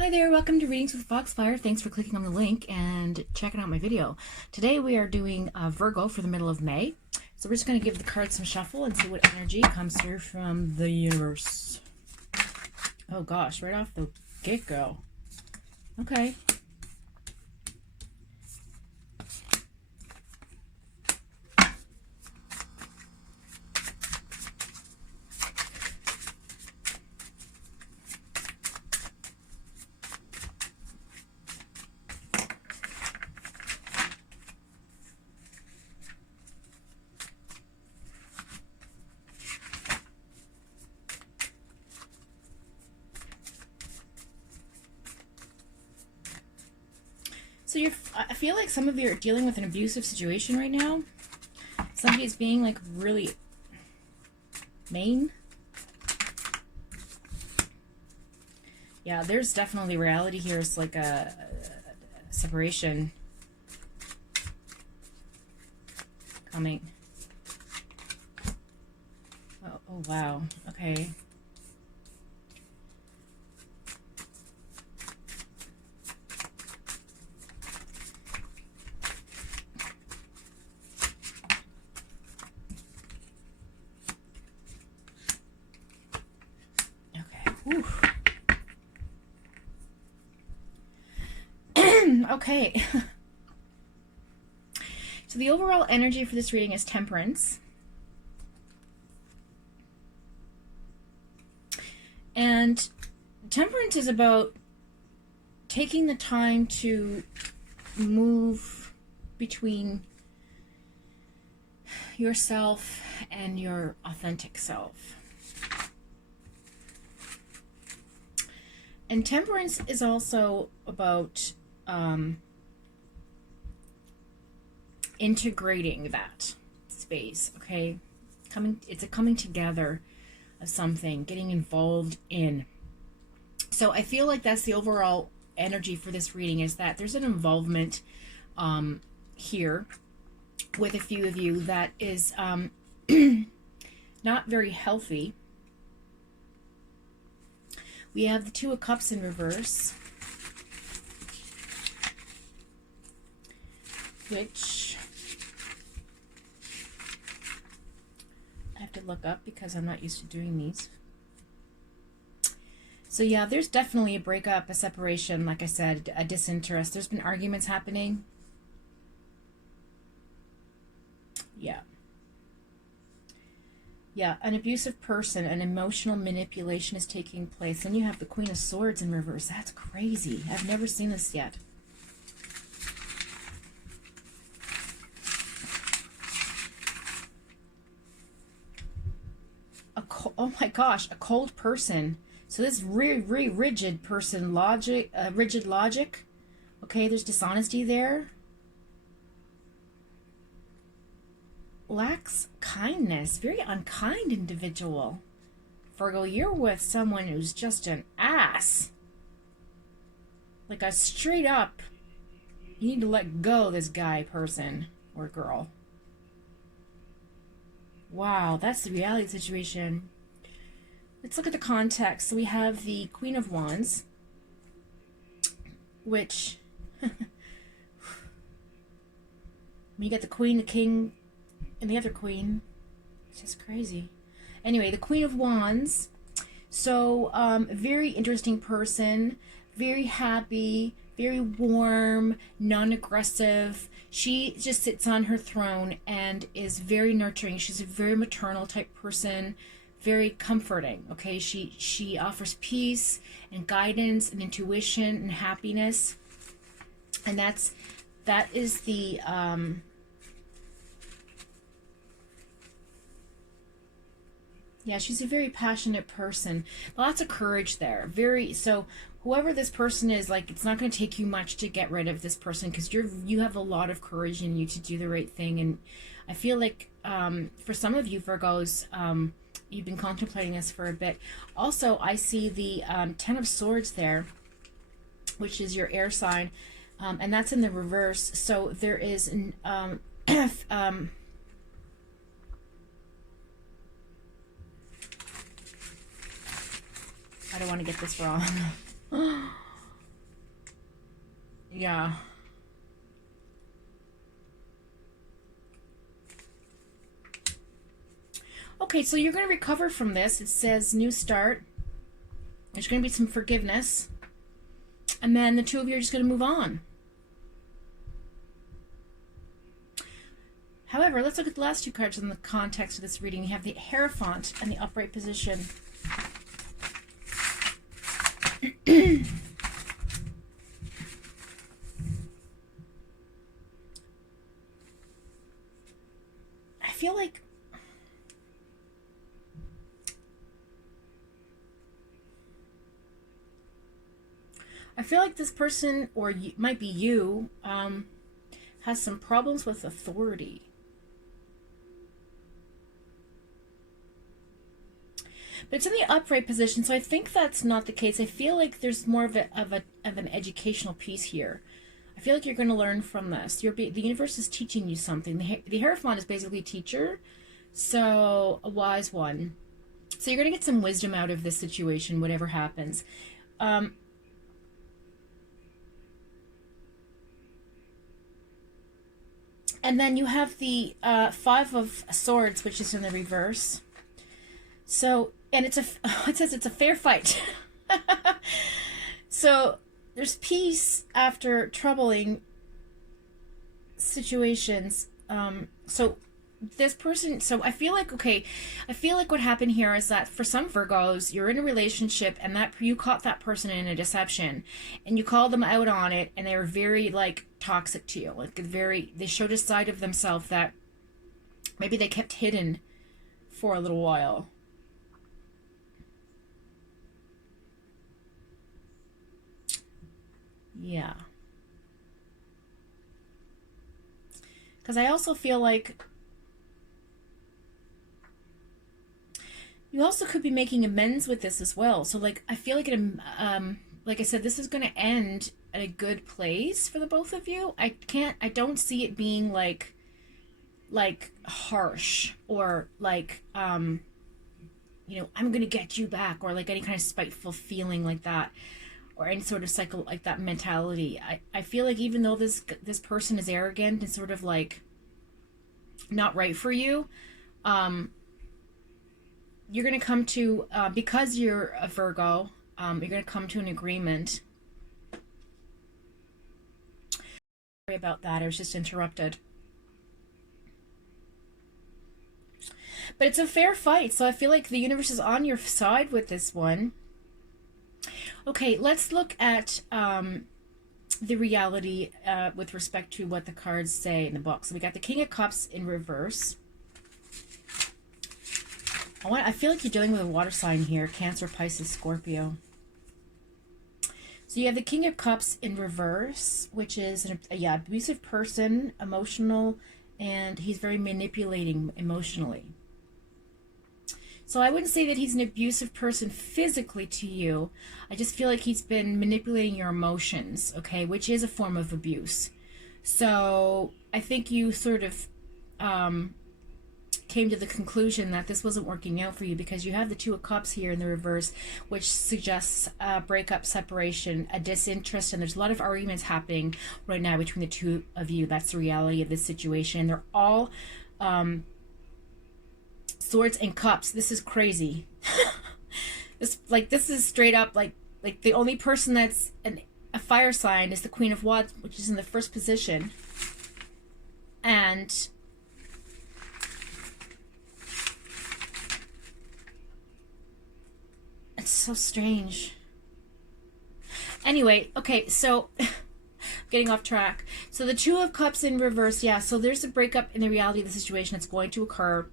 Hi there, welcome to Readings with Foxfire. Thanks for clicking on the link and checking out my video. Today we are doing Virgo for the middle of May. So we're just going to give the cards some shuffle and see what energy comes through from the universe. Oh gosh, right off the get-go. Okay. So I feel like some of you are dealing with an abusive situation right now. Somebody is being like really mean. Yeah, there's definitely reality here. It's like a separation coming. Oh wow. Okay. Okay. So the overall energy for this reading is Temperance. And Temperance is about taking the time to move between yourself and your authentic self. And Temperance is also about integrating that space, okay? It's a coming together of something, getting involved in. So I feel like that's the overall energy for this reading, is that there's an involvement here with a few of you that is not very healthy. We have the Two of Cups in reverse, which I have to look up because I'm not used to doing these. So yeah, there's definitely a breakup, a separation, like I said, a disinterest. There's been arguments happening. Yeah. Yeah, an abusive person, an emotional manipulation is taking place. Then you have the Queen of Swords in reverse. That's crazy. I've never seen this yet. Oh my gosh, a cold person. So this really rigid person, rigid logic. Okay, there's dishonesty there. Lacks kindness, very unkind individual. Virgo, you're with someone who's just an ass. Like a straight up, you need to let go this guy, person, or girl. Wow, that's the reality situation. Let's look at the context. So we have the Queen of Wands, which you get the Queen, the King, and the other Queen. It's just crazy. Anyway, the Queen of Wands. So, very interesting person, very happy, very warm, non-aggressive. She just sits on her throne and is very nurturing. She's a very maternal type person, very comforting. Okay, she offers peace and guidance and intuition and happiness, and that is the yeah, she's a very passionate person. Lots of courage there. So whoever this person is, like, it's not going to take you much to get rid of this person, because you have a lot of courage in you to do the right thing. And I feel like for some of you Virgos, you've been contemplating this for a bit. Also, I see the Ten of Swords there, which is your air sign, and that's in the reverse. So there is I don't want to get this wrong. Yeah. Okay, so you're going to recover from this. It says new start. There's going to be some forgiveness. And then the two of you are just going to move on. However, let's look at the last two cards in the context of this reading. You have the Hierophant and the upright position. I feel like this person, or might be you, has some problems with authority. But it's in the upright position, so I think that's not the case. I feel like there's more of an educational piece here. I feel like you're going to learn from this. The universe is teaching you something. The Hierophant is basically a teacher, so a wise one. So you're going to get some wisdom out of this situation, whatever happens. And then you have the Five of Swords, which is in the reverse. So, and it says it's a fair fight. So there's peace after troubling situations. So this person, so I feel like, okay, I feel like what happened here is that for some Virgos, you're in a relationship and that you caught that person in a deception and you called them out on it, and they were very like toxic to you. Like they showed a side of themselves that maybe they kept hidden for a little while. Yeah. Because I also feel like you also could be making amends with this as well. So like I feel like like I said, this is going to end at a good place for the both of you. I don't see it being like harsh or like I'm going to get you back, or like any kind of spiteful feeling like that, or any sort of cycle like that mentality. I feel like even though this person is arrogant and sort of like not right for you, you're going to come to, because you're a Virgo, you're going to come to an agreement. Sorry about that. I was just interrupted. But it's a fair fight, so I feel like the universe is on your side with this one. Okay, let's look at the reality with respect to what the cards say in the book. So we got the King of Cups in reverse. I feel like you're dealing with a water sign here, Cancer, Pisces, Scorpio. So you have the King of Cups in reverse, which is an abusive person, emotional, and he's very manipulating emotionally. So I wouldn't say that he's an abusive person physically to you. I just feel like he's been manipulating your emotions, okay, which is a form of abuse. So I think you sort of came to the conclusion that this wasn't working out for you because you have the Two of Cups here in the reverse, which suggests a breakup, separation, a disinterest, and there's a lot of arguments happening right now between the two of you. That's the reality of this situation. They're all Swords and Cups. This is crazy. This is straight up like the only person that's a fire sign is the Queen of Wands, which is in the first position. And it's so strange. Anyway, okay, so getting off track. So the Two of Cups in reverse, yeah, so there's a breakup in the reality of the situation that's going to occur.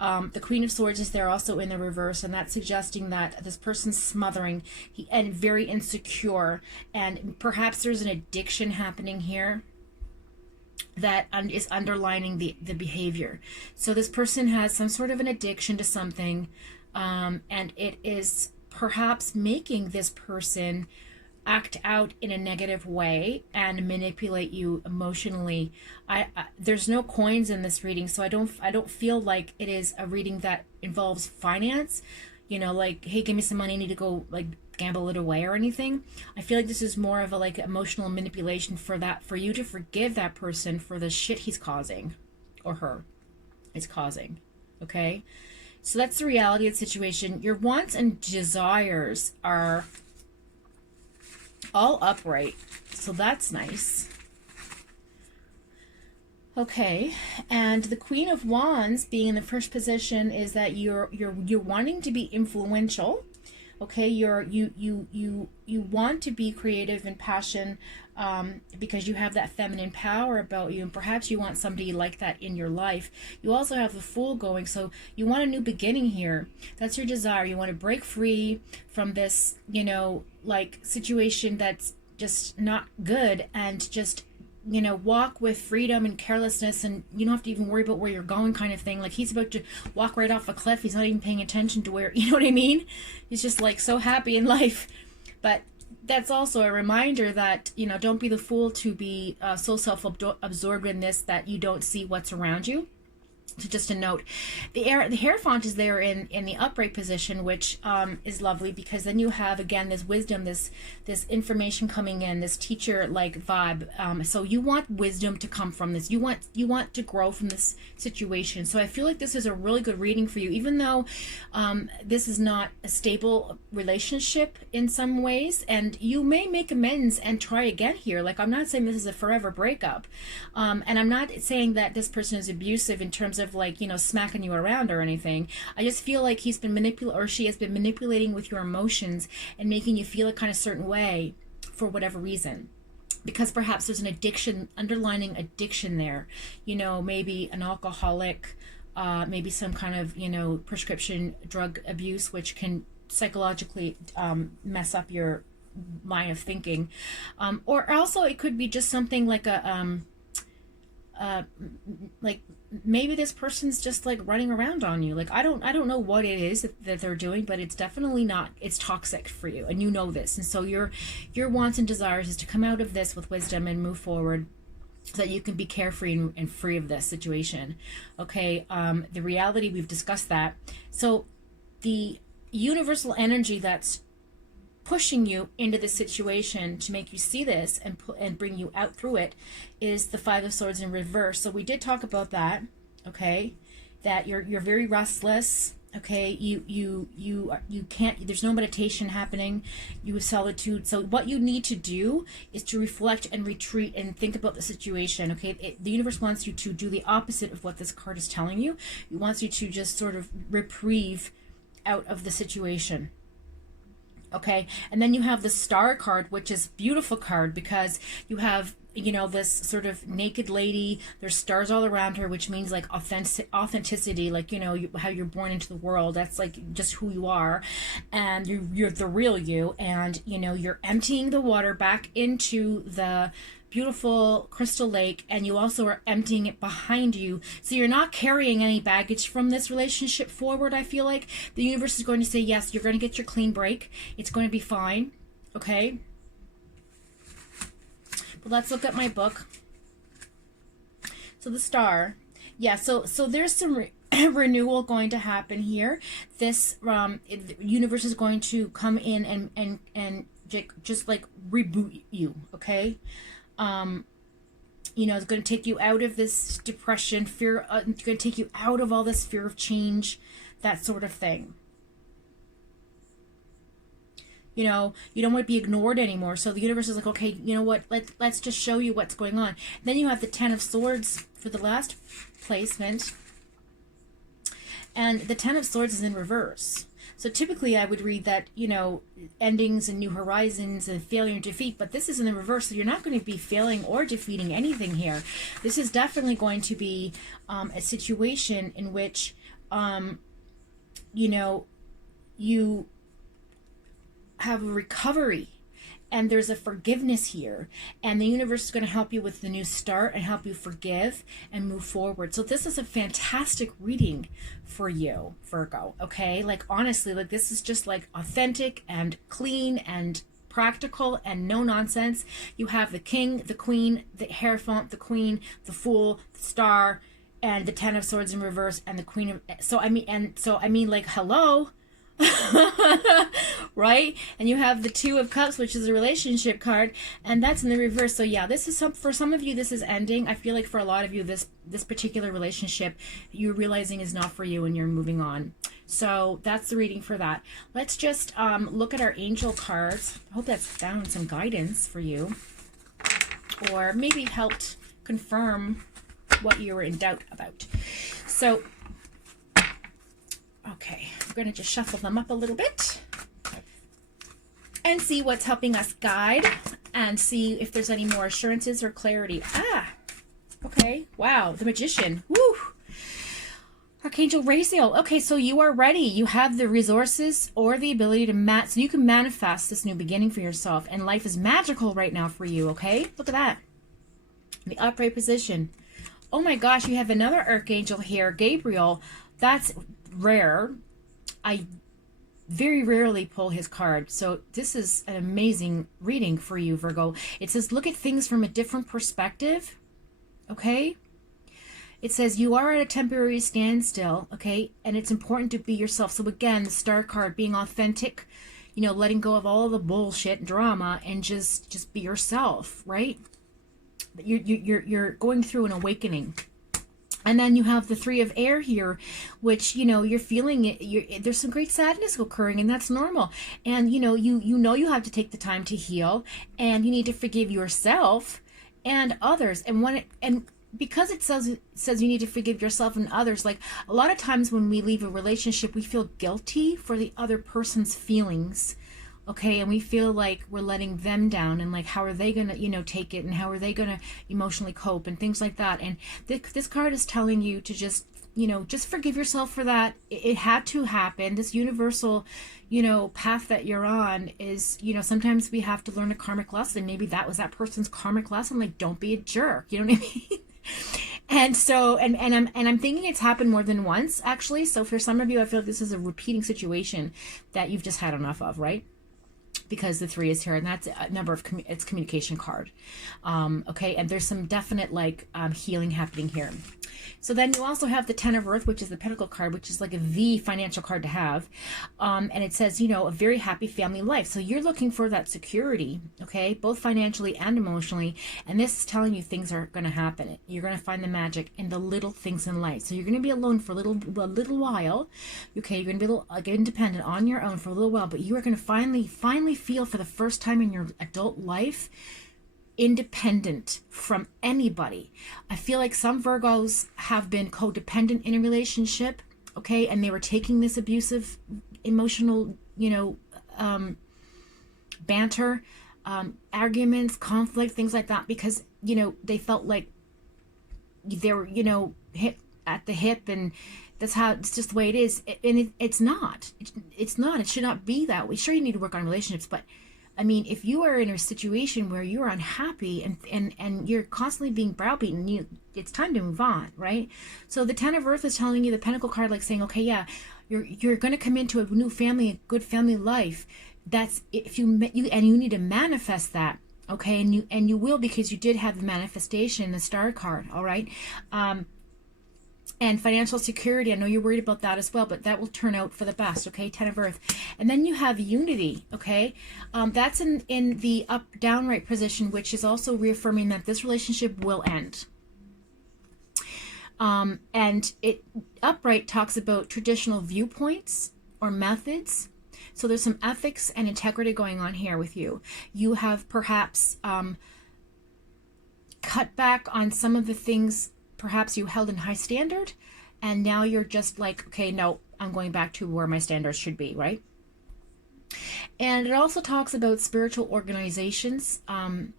The Queen of Swords is there also in the reverse, and that's suggesting that this person's smothering and very insecure, and perhaps there's an addiction happening here that is underlining the behavior. So this person has some sort of an addiction to something, and it is perhaps making this person act out in a negative way and manipulate you emotionally. There's no coins in this reading, so I don't feel like it is a reading that involves finance. you know, like, hey, give me some money, I need to go like gamble it away or anything. I feel like this is more of a like emotional manipulation for you to forgive that person for the shit he's causing, or her is causing. Okay? So that's the reality of the situation. Your wants and desires are all upright. So that's nice. Okay, and the Queen of Wands being in the first position is that you're wanting to be influential. Okay, you want to be creative and passion, because you have that feminine power about you, and perhaps you want somebody like that in your life. You also have the Fool going, so you want a new beginning here. That's your desire. You want to break free from this, you know, like situation that's just not good, and just, you know, walk with freedom and carelessness, and you don't have to even worry about where you're going, kind of thing. Like, he's about to walk right off a cliff. He's not even paying attention to where, you know what I mean? He's just like so happy in life. But that's also a reminder that, you know, don't be the fool to be so self-absorbed in this that you don't see what's around you. So just a note, the Hierophant is there in the upright position, which is lovely, because then you have again this wisdom, this information coming in, this teacher like vibe. So you want wisdom to come from this. You want to grow from this situation. So I feel like this is a really good reading for you, even though this is not a stable relationship in some ways, and you may make amends and try again here. Like, I'm not saying this is a forever breakup, and I'm not saying that this person is abusive in terms of, like, you know, smacking you around or anything. I just feel like he's been or she has been manipulating with your emotions and making you feel a kind of certain way for whatever reason, because perhaps there's an addiction, underlining addiction there, you know, maybe an alcoholic, maybe some kind of, you know, prescription drug abuse, which can psychologically mess up your line of thinking, or also it could be just something like a like maybe this person's just like running around on you. Like, I don't know what it is that they're doing, but it's definitely not, it's toxic for you, and you know this. And so your wants and desires is to come out of this with wisdom and move forward, so that you can be carefree and free of this situation. Okay, the reality, we've discussed that. So the universal energy that's pushing you into this situation to make you see this and bring you out through it is the Five of Swords in reverse. So we did talk about that, okay, that you're very restless. Okay, you can't, there's no meditation happening, you have solitude. So what you need to do is to reflect and retreat and think about the situation. Okay, the universe wants you to do the opposite of what this card is telling you. It wants you to just sort of reprieve out of the situation. Okay, and then you have the Star card, which is beautiful card, because you have, you know, this sort of naked lady, there's stars all around her, which means like authenticity, like, you know, how you're born into the world. That's like just who you are, and you're the real you, and, you know, you're emptying the water back into the beautiful crystal lake, and you also are emptying it behind you, so you're not carrying any baggage from this relationship forward. I feel like the universe is going to say, yes, you're going to get your clean break, it's going to be fine. Okay, but let's look at my book. So the Star, yeah, so there's some renewal going to happen here. This the universe is going to come in and just like reboot you. Okay, you know, it's going to take you out of this depression, fear, it's going to take you out of all this fear of change, that sort of thing. You know, you don't want to be ignored anymore. So the universe is like, okay, you know what, let's just show you what's going on. Then you have the Ten of Swords for the last placement, and the Ten of Swords is in reverse. So typically I would read that, you know, endings and new horizons and failure and defeat, but this is in the reverse, so you're not going to be failing or defeating anything here. This is definitely going to be a situation in which, you know, you have a recovery, and there's a forgiveness here, and the universe is going to help you with the new start and help you forgive and move forward. So this is a fantastic reading for you, Virgo. Okay, like, honestly, like, this is just like authentic and clean and practical and no nonsense. You have the King, the Queen, the Hierophant, the Queen, the Fool, the Star, and the Ten of Swords in reverse, and the Queen of, so I mean, like, hello. Right? And you have the Two of Cups, which is a relationship card, and that's in the reverse. So yeah, this is for some of you, this is ending. I feel like for a lot of you, this particular relationship you're realizing is not for you and you're moving on. So that's the reading for that. Let's just look at our angel cards. I hope that's found some guidance for you, or maybe helped confirm what you were in doubt about. So okay, we're going to just shuffle them up a little bit and see what's helping us guide, and see if there's any more assurances or clarity. Okay, wow, the Magician. Woo! Archangel Raziel. Okay, so you are ready. You have the resources or the ability to so you can manifest this new beginning for yourself, and life is magical right now for you, okay? Look at that. The upright position. Oh my gosh, you have another Archangel here, Gabriel. That's rare. I very rarely pull his card, so this is an amazing reading for you, Virgo. It says look at things from a different perspective, okay? It says you are at a temporary standstill, okay? And it's important to be yourself. So again, the Star card, being authentic, you know, letting go of all the bullshit and drama and just be yourself, right? You're going through an awakening. And then you have the Three of Air here, which, you know, you're feeling it. There's some great sadness occurring, and that's normal. And, you know you have to take the time to heal, and you need to forgive yourself and others. And because it says you need to forgive yourself and others, like a lot of times when we leave a relationship, we feel guilty for the other person's feelings. Okay, and we feel like we're letting them down, and like how are they gonna, you know, take it, and how are they gonna emotionally cope and things like that. And this card is telling you to just, you know, just forgive yourself for that. It had to happen. This universal, you know, path that you're on is, you know, sometimes we have to learn a karmic lesson. Maybe that was that person's karmic lesson. Like, don't be a jerk. You know what I mean? And so, and I'm thinking it's happened more than once, actually. So for some of you, I feel like this is a repeating situation that you've just had enough of, right? Because the 3 is here, and that's a number of it's communication card. Okay, and there's some definite like healing happening here. So then you also have the Ten of Earth, which is the Pentacle card, which is like the financial card to have. And it says, you know, a very happy family life. So you're looking for that security, okay, both financially and emotionally. And this is telling you things are going to happen. You're going to find the magic in the little things in life. So you're going to be alone for a little while. Okay, you're going to be a little independent on your own for a little while, but you are going to finally feel for the first time in your adult life independent from anybody. I feel like some Virgos have been codependent in a relationship, okay, and they were taking this abusive emotional, you know, banter, arguments, conflict, things like that, because, you know, they felt like they were, you know, hit at the hip, and that's how it's just the way it is. And it's not. It's not. It should not be that way. Sure, you need to work on relationships, but I mean, if you are in a situation where you're unhappy and you're constantly being browbeaten, it's time to move on, right? So the Ten of Earth is telling you, the Pentacle card, like saying, okay, yeah, you're going to come into a new family, a good family life. That's if you need to manifest that, okay? And you will, because you did have the manifestation, the Star card, all right? And financial security, I know you're worried about that as well, but that will turn out for the best, okay? Ten of Earth. And then you have unity, okay? That's in the up-down right position, which is also reaffirming that this relationship will end. And it upright talks about traditional viewpoints or methods. So there's some ethics and integrity going on here with you. You have perhaps cut back on some of the things perhaps you held in high standard, and now you're just like, okay, no, I'm going back to where my standards should be, right? And it also talks about spiritual organizations and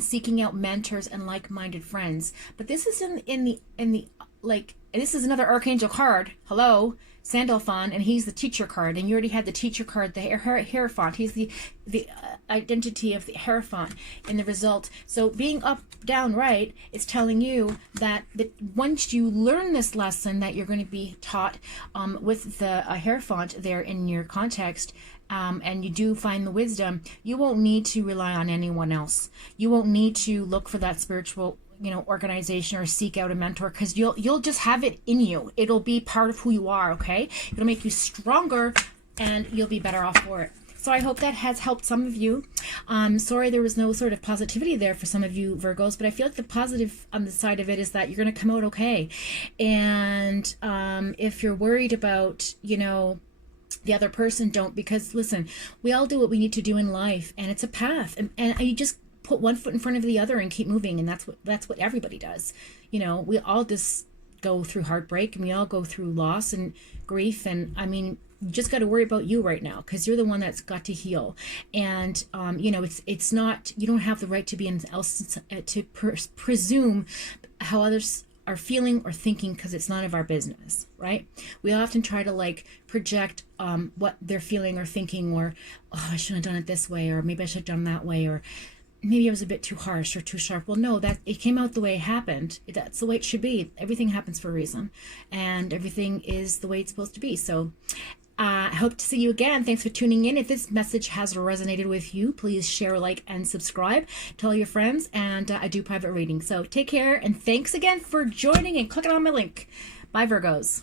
seeking out mentors and like-minded friends. But this is in the like, this is another Archangel card. Hello, Sandalphon, and he's the teacher card, and you already had the teacher card, the Hierophant. He's the identity of the Hierophant in the result. So being up, down, right, it's telling you that once you learn this lesson that you're going to be taught with the Hierophant there in your context, and you do find the wisdom, you won't need to rely on anyone else. You won't need to look for that spiritual, you know, organization or seek out a mentor, because you'll just have it in you. It'll be part of who you are, okay? It'll make you stronger and you'll be better off for it. So I hope that has helped some of you. Sorry there was no sort of positivity there for some of you Virgos, but I feel like the positive on the side of it is that you're going to come out okay. And if you're worried about, you know, the other person, don't, because listen, we all do what we need to do in life, and it's a path, and you just put one foot in front of the other and keep moving, and that's what everybody does. You know, we all just go through heartbreak, and we all go through loss and grief, and I mean, you just got to worry about you right now, because you're the one that's got to heal. And you know, it's not, you don't have the right to be anything else to presume how others are feeling or thinking, because it's none of our business, right? We often try to like project what they're feeling or thinking, or oh, I shouldn't have done it this way, or maybe I should have done that way, or maybe I was a bit too harsh or too sharp. Well, no, that it came out the way it happened. That's the way it should be. Everything happens for a reason, and everything is the way it's supposed to be. So I hope to see you again. Thanks for tuning in. If this message has resonated with you, please share, like, and subscribe. Tell your friends, and I do private readings. So take care, and thanks again for joining and clicking on my link. Bye, Virgos.